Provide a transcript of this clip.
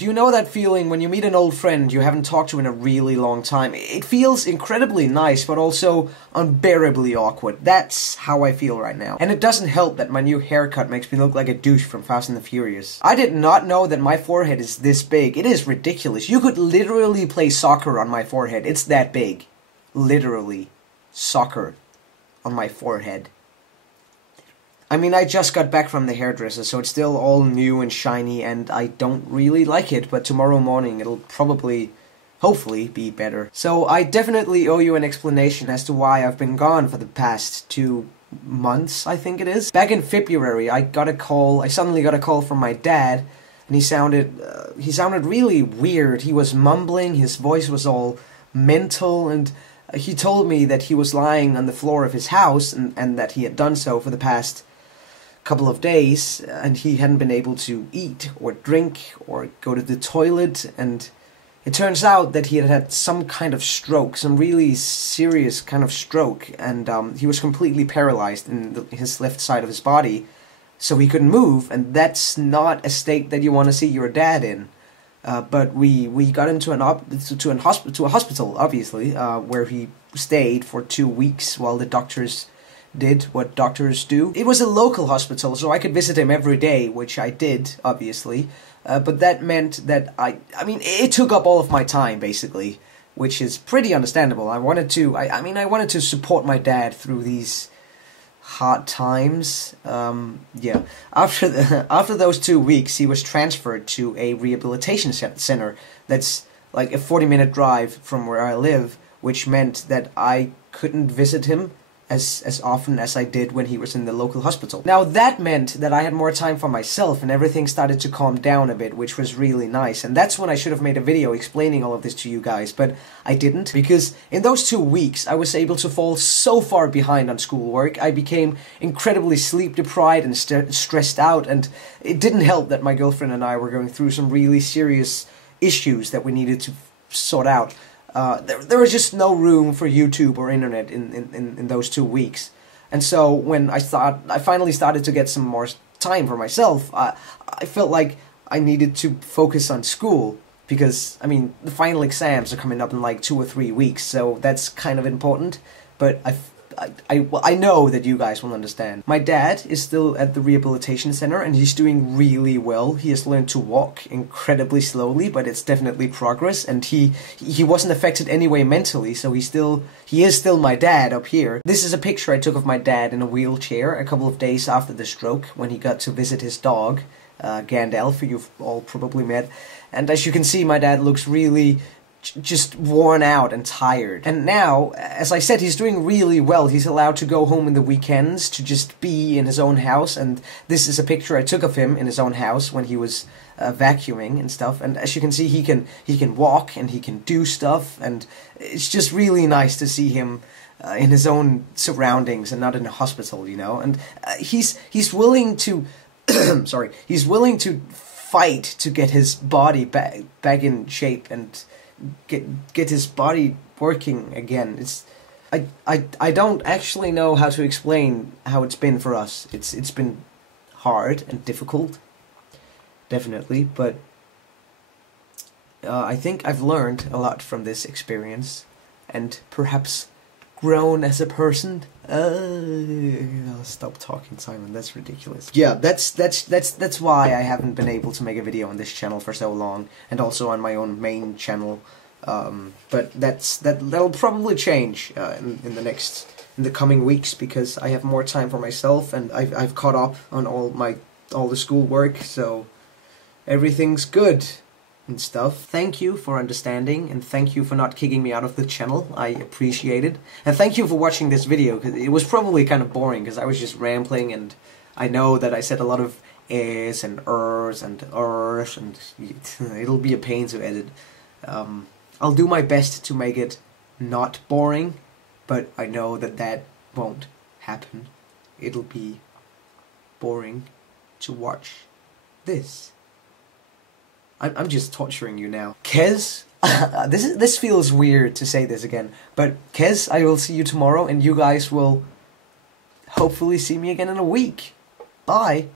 Do you know that feeling when you meet an old friend you haven't talked to in a really long time? It feels incredibly nice, but also unbearably awkward. That's how I feel right now. And it doesn't help that my new haircut makes me look like a douche from Fast and the Furious. I did not know that my forehead is this big. It is ridiculous. You could literally play soccer on my forehead. It's that big. Literally. Soccer on my forehead. I mean, I just got back from the hairdresser, so it's still all new and shiny, and I don't really like it, but tomorrow morning it'll probably, hopefully, be better. So I definitely owe you an explanation as to why I've been gone for the past 2 months, I think it is. Back in February, I suddenly got a call from my dad, and he sounded really weird. He was mumbling, his voice was all mental, and he told me that he was lying on the floor of his house, and that he had done so for the past couple of days, and he hadn't been able to eat or drink or go to the toilet, and it turns out that he had had some kind of stroke, some really serious kind of stroke, and he was completely paralyzed in his left side of his body, so he couldn't move, and that's not a state that you want to see your dad in. But we got him to a hospital, obviously, where he stayed for 2 weeks while the doctors did what doctors do. It was a local hospital, so I could visit him every day, which I did, obviously. But that meant that I mean, it took up all of my time, basically, which is pretty understandable. I wanted to support my dad through these hard times. Yeah. After those 2 weeks, he was transferred to a rehabilitation center that's like a 40-minute drive from where I live, which meant that I couldn't visit him as often as I did when he was in the local hospital. Now that meant that I had more time for myself and everything started to calm down a bit, which was really nice. And that's when I should have made a video explaining all of this to you guys, but I didn't, because in those 2 weeks I was able to fall so far behind on schoolwork. I became incredibly sleep deprived and stressed out, and it didn't help that my girlfriend and I were going through some really serious issues that we needed to sort out. There was just no room for YouTube or internet in those 2 weeks. And so when I finally started to get some more time for myself, I felt like I needed to focus on school, because, I mean, the final exams are coming up in like 2 or 3 weeks, so that's kind of important, but I know that you guys will understand. My dad is still at the rehabilitation center, and he's doing really well. He has learned to walk incredibly slowly, but it's definitely progress, and he wasn't affected anyway mentally, so he is still my dad up here. This is a picture I took of my dad in a wheelchair a couple of days after the stroke, when he got to visit his dog, Gandalf, who you've all probably met. And as you can see, my dad looks really just worn out and tired. And now, as I said, he's doing really well. He's allowed to go home in the weekends to just be in his own house, and this is a picture I took of him in his own house when he was vacuuming and stuff. And as you can see, he can walk and he can do stuff, and it's just really nice to see him in his own surroundings and not in a hospital, you know. And he's willing to sorry, he's willing to fight to get his body back in shape and get his body working again. I don't actually know how to explain how it's been for us. It's been hard and difficult, definitely, but I think I've learned a lot from this experience, and perhaps grown as a person. I'll stop talking, Simon. That's ridiculous. Yeah, that's why I haven't been able to make a video on this channel for so long, and also on my own main channel. But that'll probably change in the coming weeks, because I have more time for myself, and I've caught up on all the school work, so everything's good and stuff. Thank you for understanding, and thank you for not kicking me out of the channel. I appreciate it. And thank you for watching this video, because it was probably kind of boring, because I was just rambling, and I know that I said a lot of ehs and ers and ers, and it'll be a pain to edit. I'll do my best to make it not boring, but I know that won't happen. It'll be boring to watch this. I'm just torturing you now. Kez, this feels weird to say this again, but Kez, I will see you tomorrow, and you guys will hopefully see me again in a week. Bye.